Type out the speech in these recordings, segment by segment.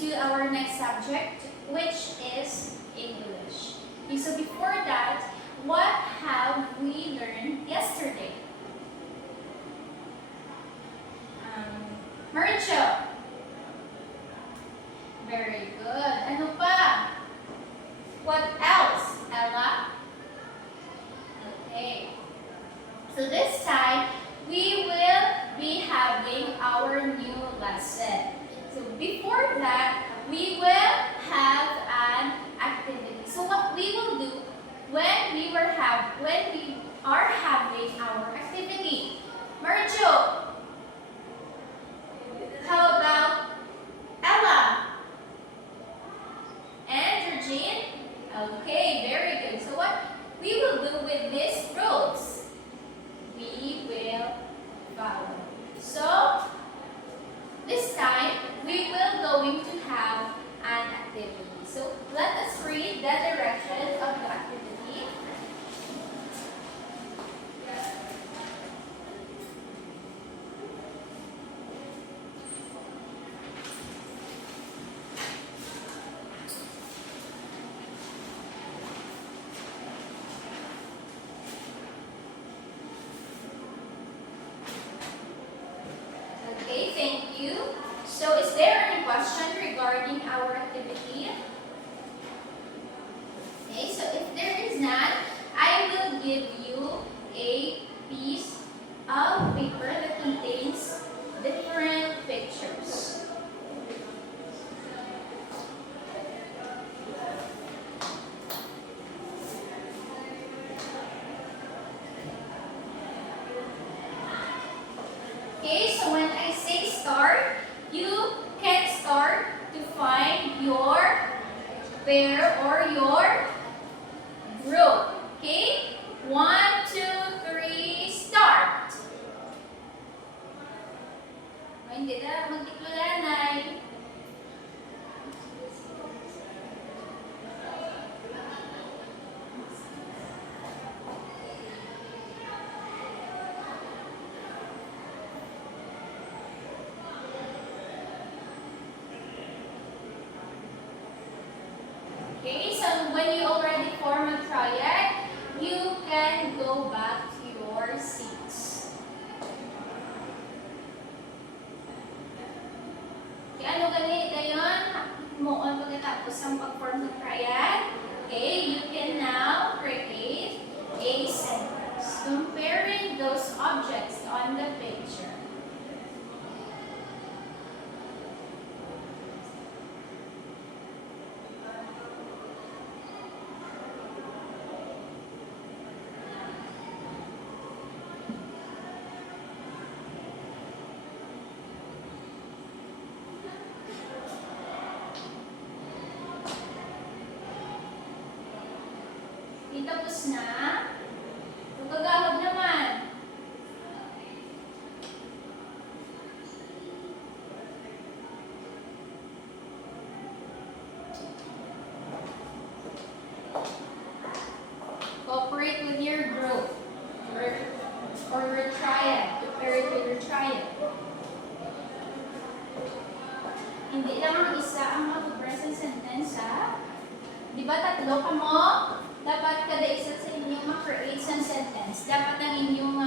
to our next subject, which is English. Okay, so before that, what have we learned yesterday? Mauricio. Very good. Ano pa? What else, Ella? Okay. So this time, we will be having our new lesson. So before that, we will have an activity. So what we will do when we are having our activity. Mauricio, how about Ella? And Regine? Okay, very good. So what we will do with these rules, we will follow. So this time we will going to have an activity. So let us read the directions of the activity. Okay, thank you. So is there any question regarding our activity? Okay, so if there is none, I will give you a piece of paper that contains different pictures. Okay, so when I say start, you can start to find your pair or your group. Okay? 1, 2, 3, start! Hindi na magtikulanay. Okay, so when you already form a triad, you can go back to your seats. Okay, ano gani dayon? Moon pagkatapos ang pag-form ng triad. Okay, you can now create a sentence comparing those objects on the picture. Tapos na. Kung kagahod naman. Cooperate with your group. Or your triad. Prepare it with your triad. Hindi lang ang isa ang mag-present sentence, ha? Di ba tatlo ka mo? Dapat kada isa sa inyo ma-create sa sentence. Dapat ang inyong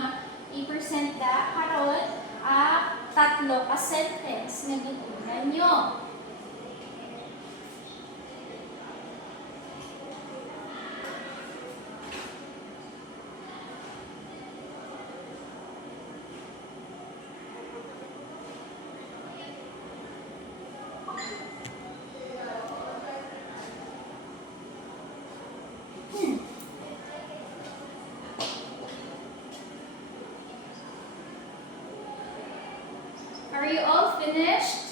i-present da karon tatlo ka sentence na gitunan nyo. Are you all finished?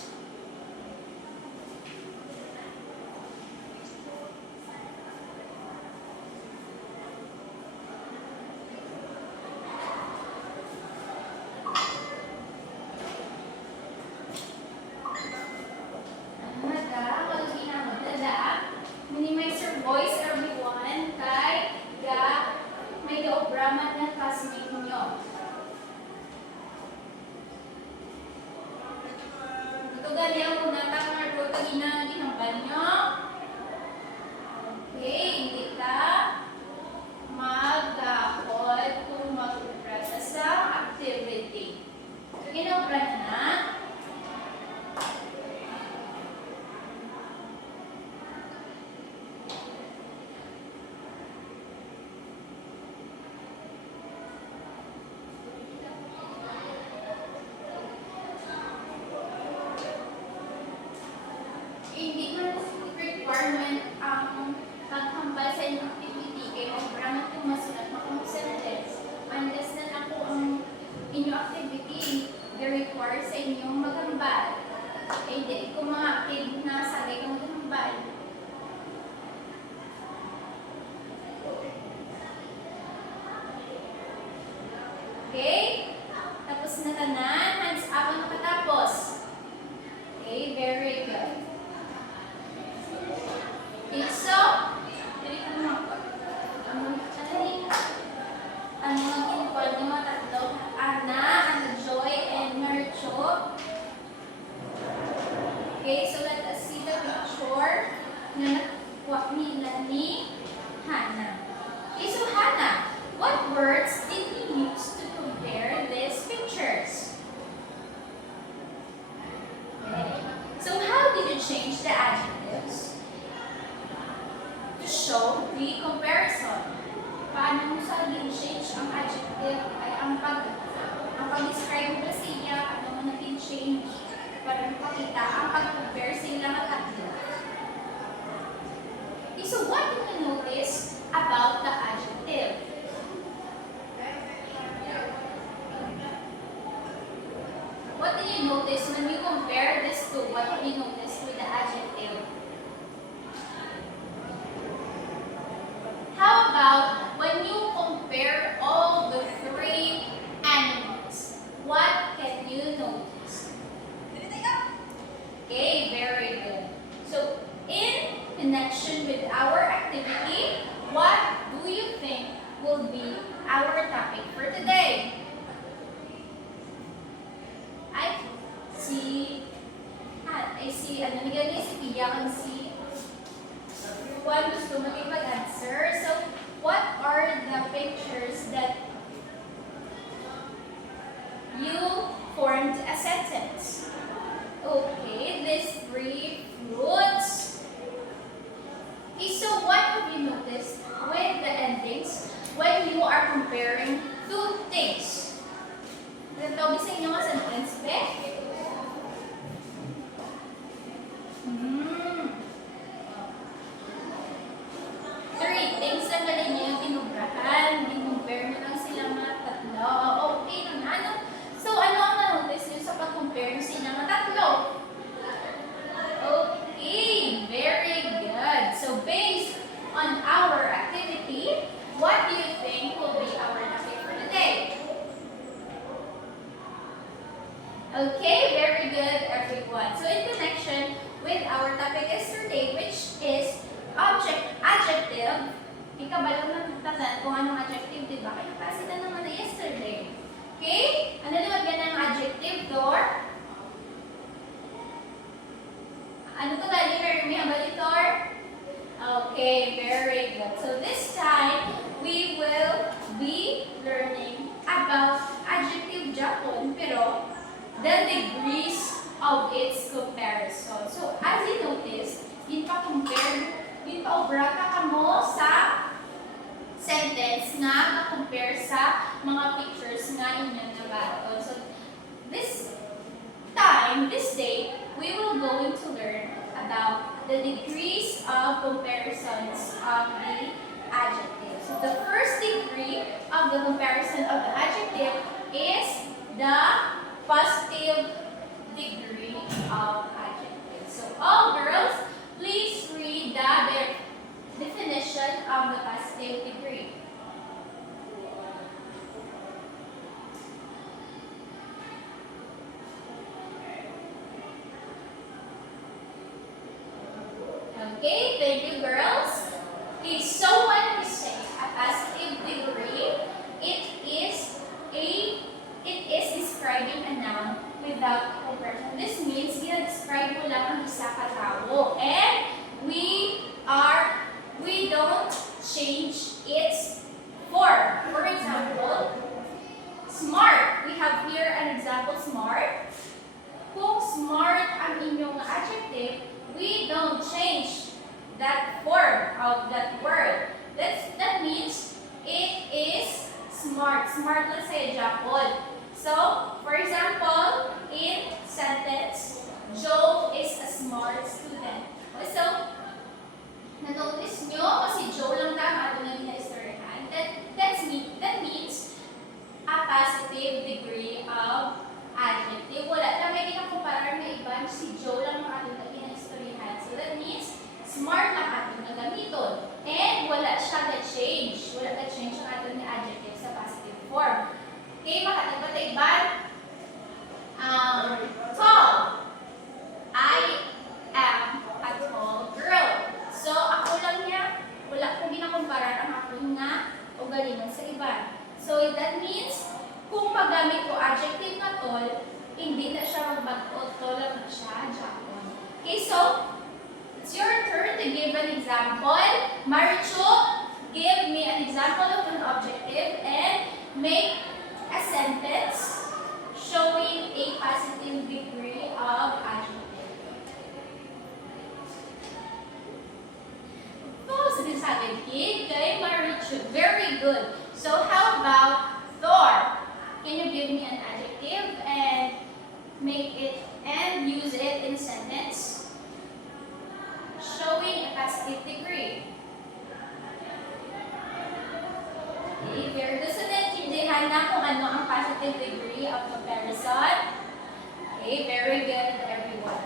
Minimize your voice, everyone. Kay may gaobraman ng classmate nyo. Ito gali ang punatang ba ginambal nyo? Okay, hindi ka maghapon kung magpuprasa sa activity. So, ginambal na. Hindi man requirement ang paghambal sa inyong activity kay maraming kung masulat sentence. Unless na lang po ang inyong activity require sa inyong maghambal. Eh, di kung mga active na sagay kang maghambal. Okay? Tapos na tanan, hands up ang nakatapos. Okay, very good. Okay, so, dili ka naman po. Ang mga kinikol ng mga tatlo, Ana, Joy, and Marcho. Okay, so let us see the picture na nakuha nila ni Hannah. Okay, so Hannah, what words did you use to compare these pictures? Okay, so how did you change the adjectives to show the comparison? Paano mo sa change ang adjective ay ang pag-describe mo siya, ano mo natin change para makita ang pag-compare sila ng tatlo. Okay, so what did you notice about the adjective? What did you notice when you compare this to what you noticed with the adjective? How about when you compare all the three animals? What can you notice? Okay, very good. So, in connection with our activity, what do you think will be our topic for today? I see, ano nagagay si Pia kang si Juan gusto mag-answer. So, what are the pictures that you formed a sentence? Okay, these three fruits. Okay, so what have you noticed with the endings when you are comparing two things? Natawag sa inyo nga sentence, Beth? Three things lang na ninyo yung tinubrahan. Compare mo lang sila mga tatlo. Okay naman. Ano? So, ano ang na-notice nyo sa pag-compare nyo sila mga tatlo? Okay, very good. So, based on our activity, what do you think will be our topic for today? Okay, very good, everyone. So, in connection with our topic yesterday, which is adjective, ikabalo ng tatan kung anong adjective, di ba? Kaya klase na naman na yesterday. Okay? Ano naman yan ang adjective, Dor? Ano to galing, May habali, Dor? Okay, very good. So, this time, we will be learning about adjective Japon, pero the degrees of its comparison. So, as you notice, yun pa obra ka mo sa sentence nga compare sa mga pictures nga inyong nabato. So, this day, we will going to learn about the degrees of comparisons of the adjective. So, the first degree of the comparison of the adjective is the positive degree of adjective. So, all girls, please read the definition of the positive degree. Okay, thank you, girls. Okay, so when we say a positive degree, it is describing a noun with without comparison. This means gina-describe mo lang ang isa katao. And we don't change its form. For example, smart. We have here an example, smart. Kung smart ang inyong adjective, we don't change that form of that word. That means it is smart. Smart, let's say, Japon. So, for example, in sentence, Joe is a smart student. So, na-notice nyo, kasi Joe lang tama ito na gina-istoryahan. That means a positive degree of adjective. Wala lang may ginakumparar na iba, si Joe lang ang ating na gina-istoryahan. So, that means smart lang ating na gamiton. And wala siya na-change. Wala na-change ang ating na adjective sa positive form. Okay, makatagpataiban. Tall. I am a tall girl. So, ako lang niya, wala kong ginakumparar ang aking nga ugalingon sa iba. So, that means, kung magamit ko adjective na tall, hindi na siya magbagot, tall lang na siya, Japon. Okay, so, it's your turn to give an example. Marichu, give me an example of an objective and make a sentence showing a positive degree of adjective. Positive adjective, kay Marichu. Very good. So how about Thor? Can you give me an adjective and make it and use it in a sentence showing a positive degree? Okay, very good. So naintindihan na kung ano ang positive degree of comparison. Okay, very good, everyone.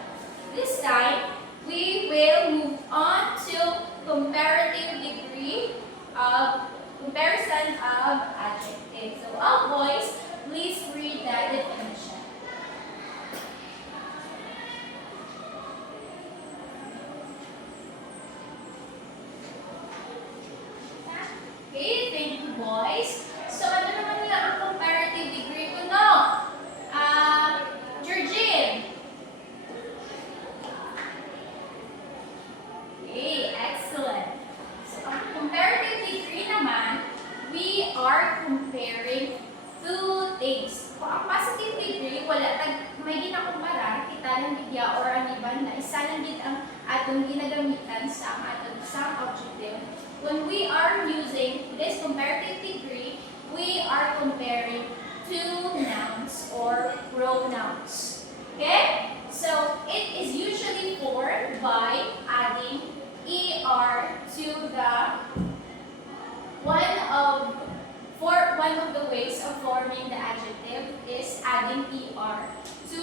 This time, we will move on to comparative degree of comparison of adjectives. So all boys, please read that definition. Okay, thank you, boys. So ano naman nga ang comparative degree ko, no? Georgine. Okay, excellent. So, ang comparative degree naman, we are comparing two things. Kung ang positive degree, may ginakumpara, kita lang bigya or ang iba na isa lang din ang atong ginagamitan sa atong isang objective. When we are using this comparative degree, we are comparing two nouns or pronouns. Okay? So, it is usually formed by adding ER to the one of the ways of forming the adjective is adding ER to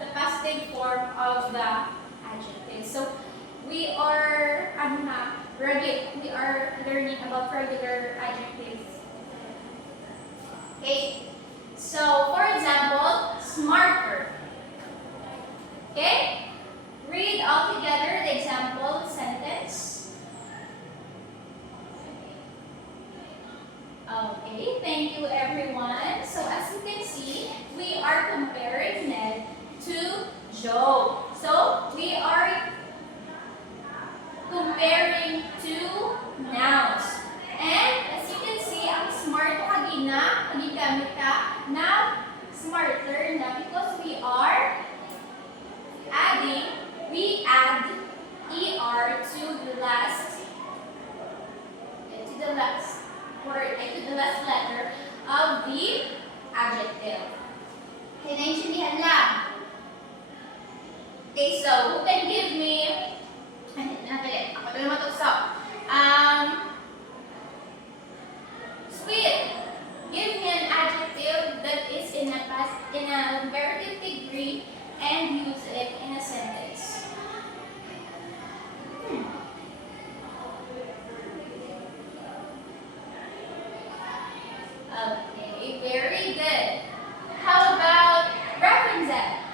the positive form of the adjective. So we are learning about regular adjectives. Okay. So for example, smarter. Okay? Read all together the example sentence. Okay, thank you everyone. So as you can see, we are comparing Ned to Joe. So we are comparing two nouns. And as you can see, ang smart kagina, magigamit ka na smarter na because we add ER to the last word, to the last letter of the adjective. Okay, naintindihan lang. Okay, so who can give me, ako na matugso. Sweet. Give me an adjective that is in a comparative degree and use it in a sentence. Okay, very good. How about Rapunzel?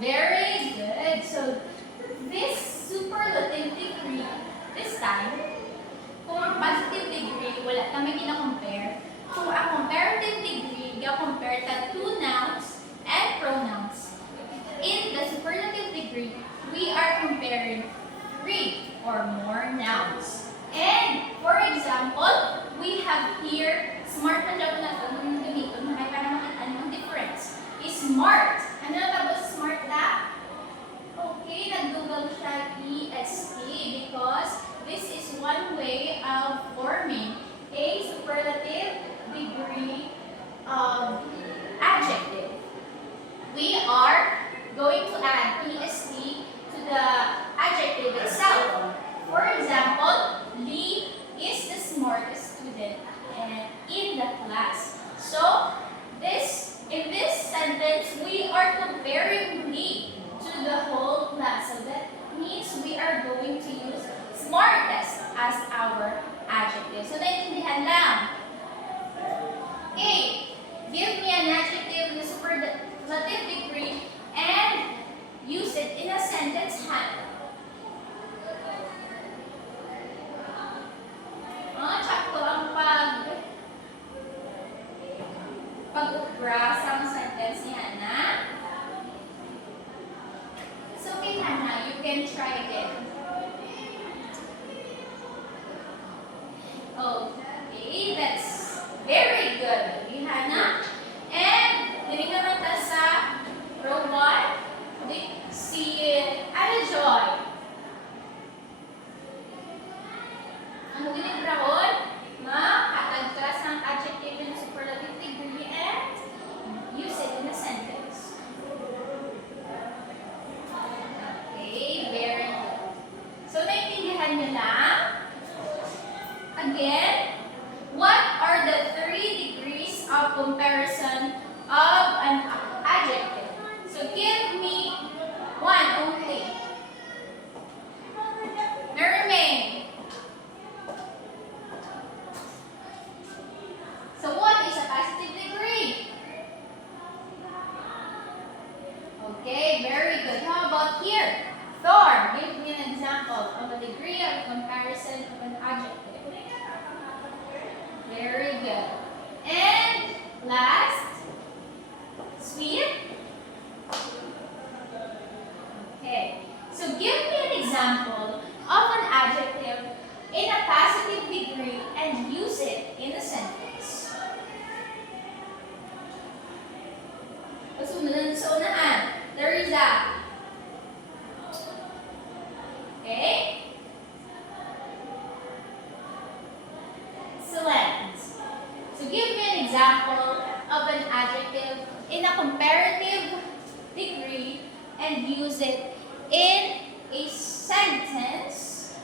Very good. So, this superlative degree, this time, kung positive degree, wala kami kina-compare. Kung ang comparative degree, compare the two nouns and pronouns. In the superlative degree, we are comparing 3 or more nouns. And, for example, we have here, smart na daw na ito, nung gamiton, para makita ng difference. Smart. Ano na tapos smart na? Okay, nag-google siya EST because this is one way of forming a superlative degree adjective. We are going to add EST to the adjective itself. For example, Lee is the smartest student in the class. So, in this sentence, we are comparing Lee to the whole class. So that means we are going to use smartest as our adjective. So, naintindihan lang. Okay, give me an adjective with superlative degree and use it in a sentence. Sakto ang pag-ubra sa sentence ni Hannah. So, okay, Hannah, you can try again. Okay, that's very good. Okay, Hannah. And, dili naman ta sa row 1. Si Ana Joy. Ano ganit rahon? Hatag ka sa adjective and superlative degree and use it in a sentence. Okay, very good. So, naintindihan niyo lang? Again, what are the 3 degrees of comparison of an adjective? So, give me one only. Mermaid. So, what is a positive degree? Okay, very good. How about here? Thor. Give me an example of a degree of comparison of an adjective. Very good. And last, sweet. Okay. So, give me an example of an adjective in a positive degree and use it in a sentence. Sumunod sa unahan. There is a. Okay? Excellent. So give me an example of an adjective in a comparative degree and use it in a sentence.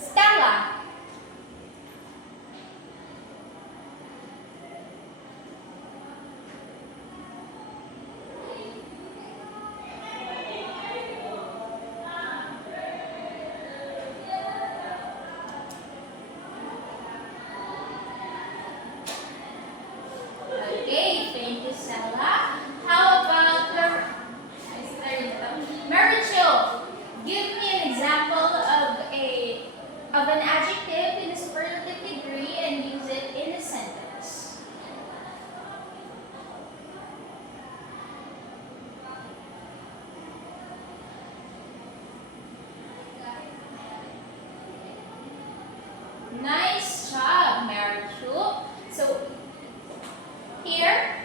Stella. Okay, thank you, Stella. How about Mary Jo? Give me an example of an adjective in a superlative degree and use it in a sentence. Nice job, Mary Jo. So, here,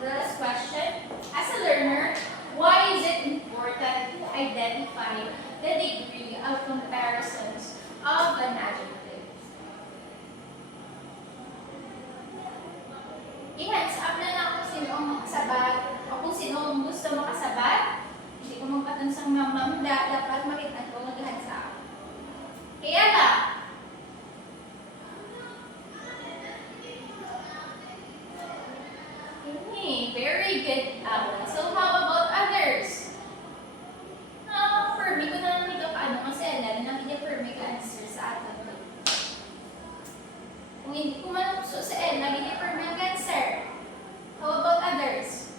the last question. As a learner, why is it important to identify the degree of comparisons of an adjective? I-hands up na lang kung sino ang makasabat o kung sino ang gusto makasabat. Hindi ko magpatansang mamam, dapat makita ko mag-hands up. Kaya ba? Very good, Aula. So, how about others? For me, kung naman ito paano kasi alam na hindi for me ka-answer sa atin. Kung hindi ko man gusto sa Ella, hindi for me ka-answer. How about others?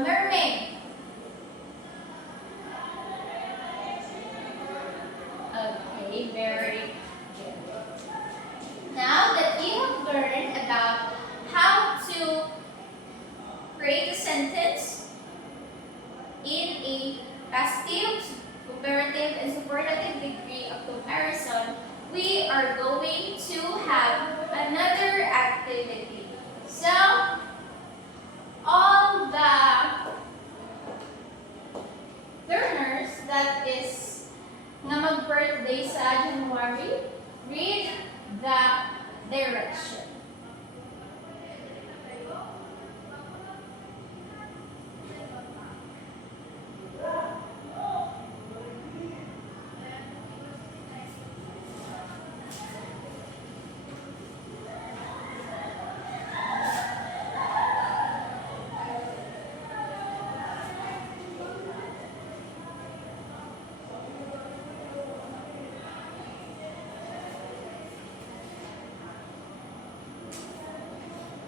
Mermaid. passive, comparative, and superlative degree of comparison, we are going to have another activity. So, all the learners that is nga mag-birthday sa January, read the direction.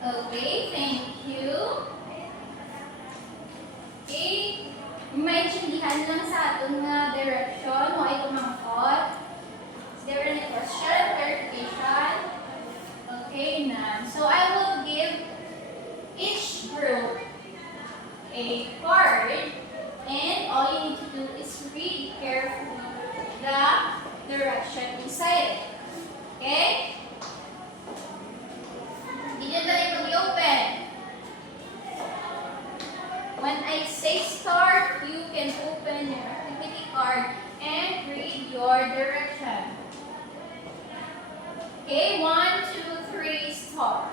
Okay, thank you. Okay, maintindihan lang sa aton nga direction mo ay tumangkot. Is there any question, clarification? Okay, none. So I will give each group a card, and all you need to do is read carefully the direction inside it. Okay? Hindi tayo mag-open. When I say start, you can open your activity card and read your direction. Okay, 1, 2, 3, start.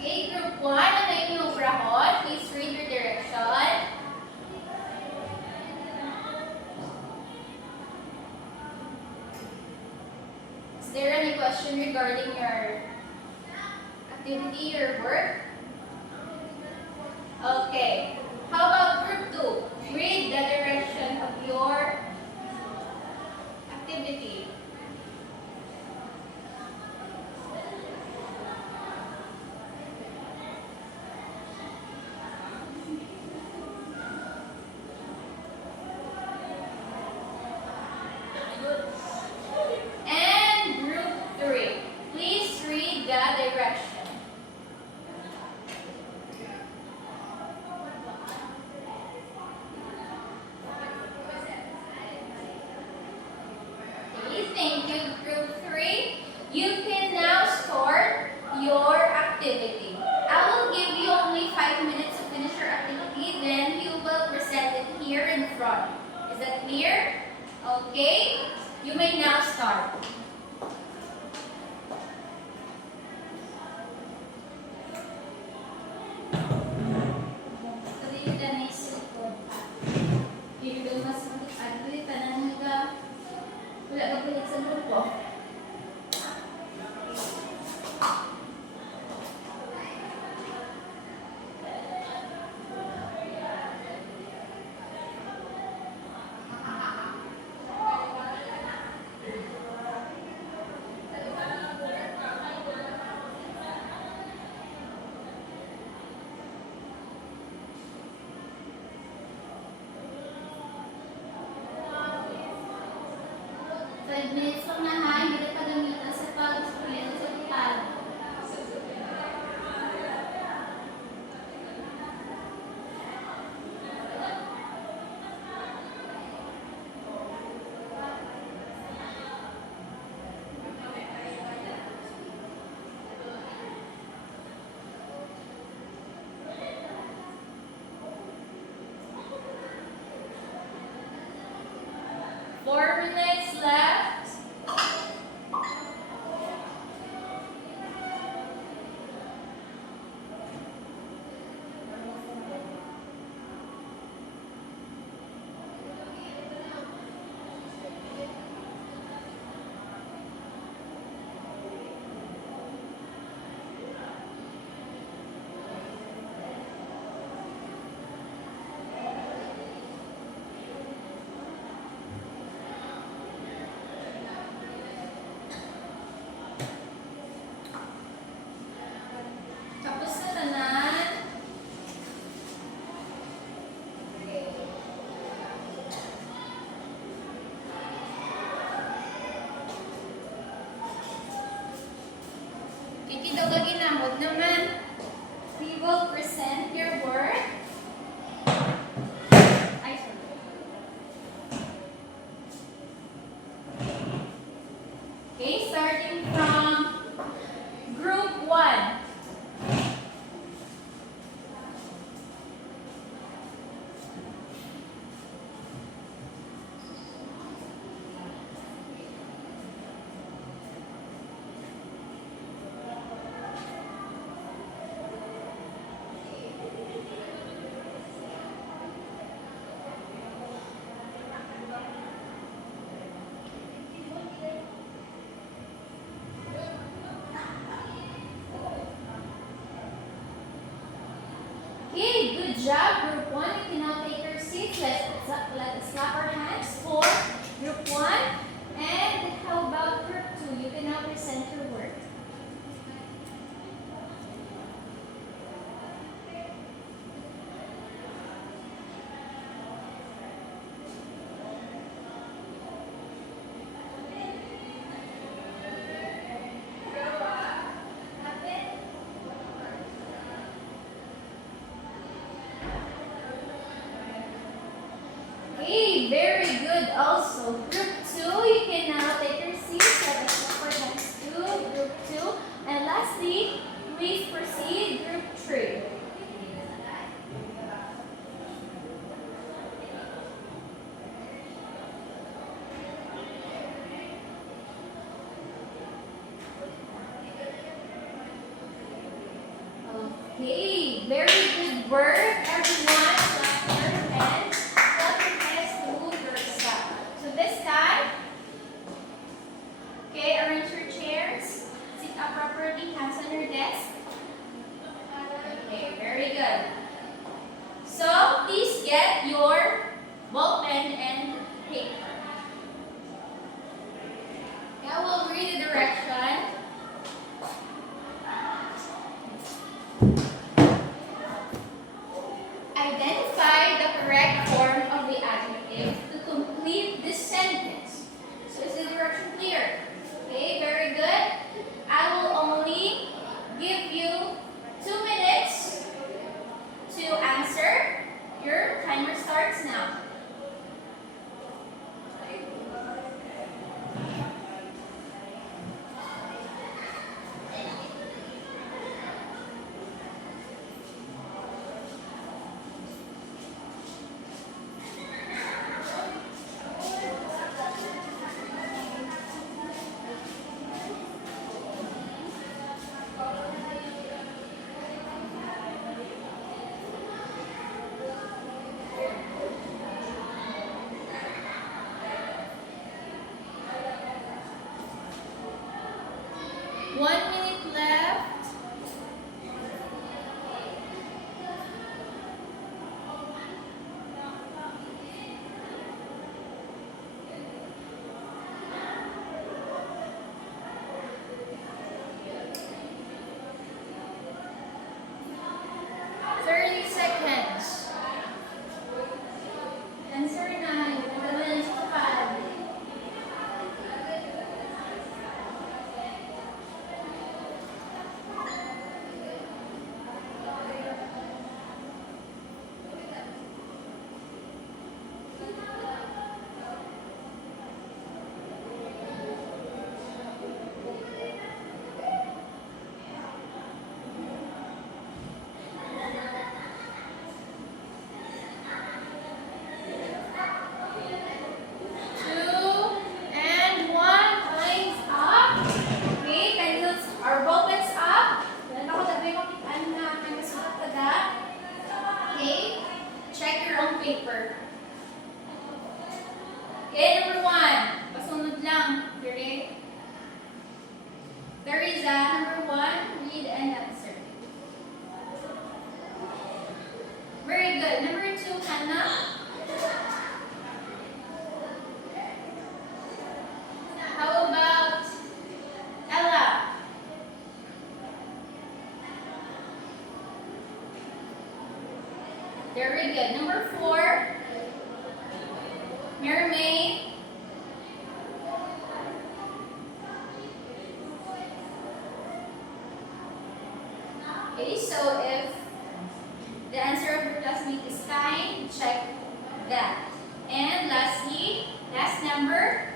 Okay, group 1, ano yung brahon? Please read your direction. Is there any question regarding your activity, your work? Okay. How about group 2? Read the direction of your activity. And group 3. Please read the direction. Okay, thank you, group 3. You can now start your activity. I will give you only 5 minutes to finish your activity, then you will present it here in front. Is that clear? Okay, you may now start. Wala ka pilit sa grupo. Five minutes lang na ha, hindi na pagamitan sa pag-explain sa tag. Four minutes left. Iki daw lagi na, huwag naman. We will present your work. Ay, sorry. Okay, starting from group 1. Okay, good job, group 1. You can now take your seats. Let's clap our hands for group 1. And how about group 2? You can now present your work. Okay, very good also. Group 2, you can now take your seats. Let us clap our hands to group 2. And lastly, please proceed group 3. Okay, very good work, everyone. Clap your hands. Clap your hands to yourself. So this time, okay, arrange your chairs. Sit up properly, hands on your desk. Okay, very good. So please get your ball pen and paper. Now we'll read the direction. Identify the correct form of the adjective to complete this sentence. So is the direction clear? Okay, very good. I will only give you 2 minutes to answer. Your timer starts now. One minute left. paper. Okay, number 1. Pasunod lang. Ready? Teresa, number 1, read and answer. Very good. Number 2, Hannah. How about Ella? Very good. Number 4, Mermaid. Okay, so if the answer of your classmate is kind, check that. And lastly, last number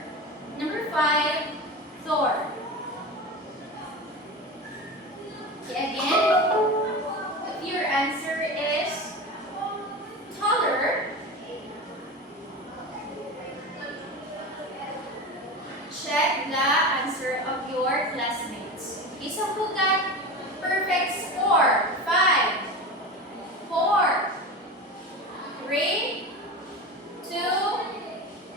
5, Thor. Okay, again, if your answer is taller, check the answer of your classmates. Okay, so who got perfect score? 5, 4, 3, 2,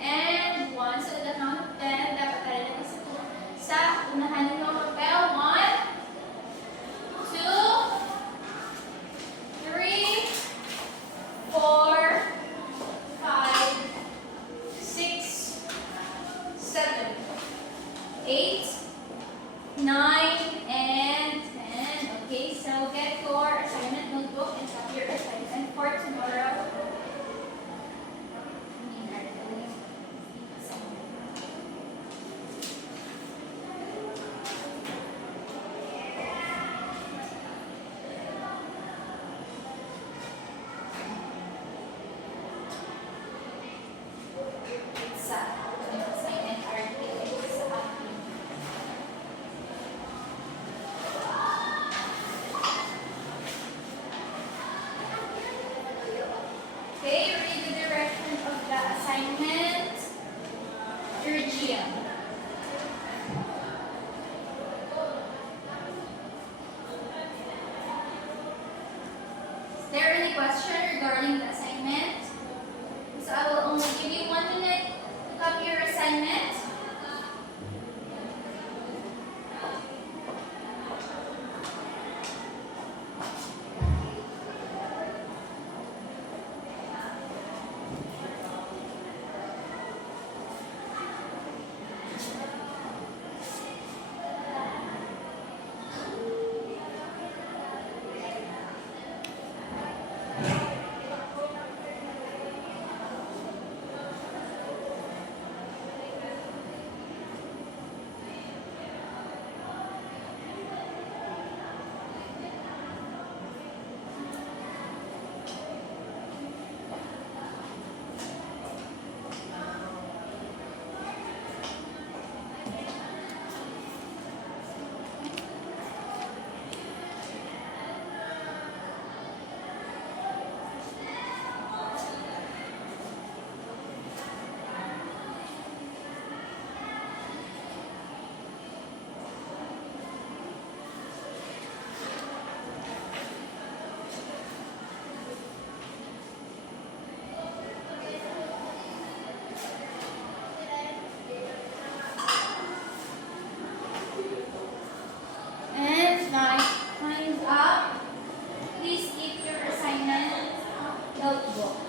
and 1. So, the count of 10, dapat tayo natin sa unahan ng mga papel. 1, 2, 3, 4, 5, 6, 7, 8, 9, and 10. Okay, so get your assignment notebook and copy your assignment for tomorrow. Okay, read the direction of the assignment. Georgia. Is there any question regarding the assignment? So I will only give you 1 minute to copy your assignment. Time's up. Please keep your assignment notebook.